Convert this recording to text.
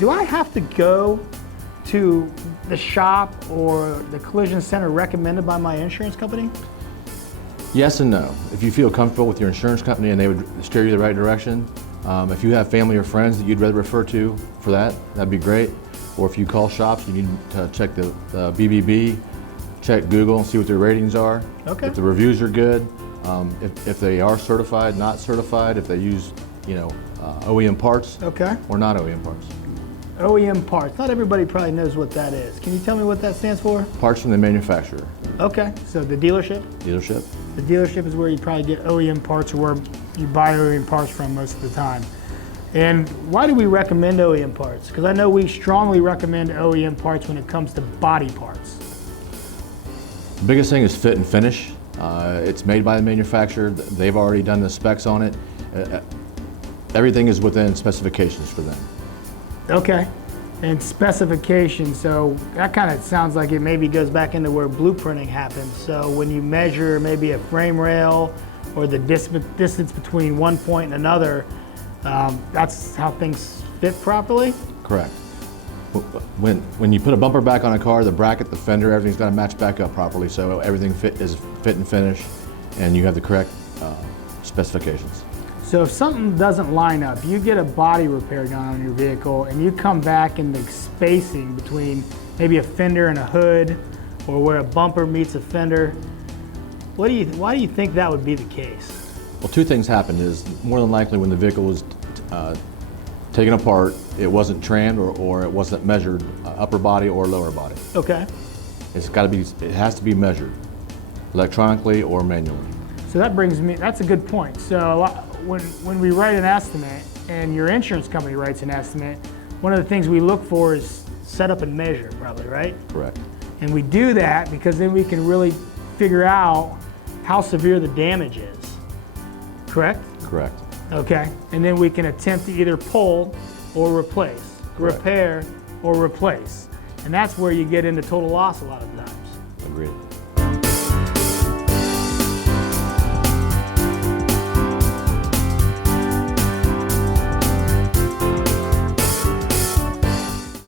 Do I have to go to the shop or the collision center recommended by my insurance company? Yes and no. If you feel comfortable with your insurance company and they would steer you the right direction, if you have family or friends that you'd rather refer to for that, that'd be great. Or if you call shops, you need to check the BBB, check Google and see what their ratings are. Okay. If the reviews are good, if they are certified, not certified, if they use, OEM parts Okay. or not OEM parts. OEM parts. Not everybody probably knows what that is. Can you tell me what that stands for? Parts from the manufacturer. Okay, so the dealership? Dealership. The dealership is where you probably get OEM parts, or where you buy OEM parts from most of the time. And why do we recommend OEM parts? Because I know we strongly recommend OEM parts when it comes to body parts. The biggest thing is fit and finish. It's made by the manufacturer. They've already done the specs on it. Everything is within specifications for them. Okay, and specifications, so that kind of sounds like it maybe goes back into where blueprinting happens. So when you measure maybe a frame rail or the distance between one point and another, that's how things fit properly? Correct. When you put a bumper back on a car, the bracket, the fender, everything's got to match back up properly, so everything is fit and finish, and you have the correct specifications. So if something doesn't line up, you get a body repair done on your vehicle and you come back in the spacing between maybe a fender and a hood, or where a bumper meets a fender, why do you think that would be the case? Well, two things happened. Is more than likely when the vehicle was taken apart, it wasn't trimmed or it wasn't measured, upper body or lower body. Okay. It has to be measured electronically or manually. So that brings me, that's a good point. So when we write an estimate and your insurance company writes an estimate, one of the things we look for is set up and measure, probably, right? Correct. And we do that because then we can really figure out how severe the damage is, correct? Correct. Okay, and then we can attempt to either pull or replace, Correct. repair or replace. And that's where you get into total loss a lot of times. Agreed.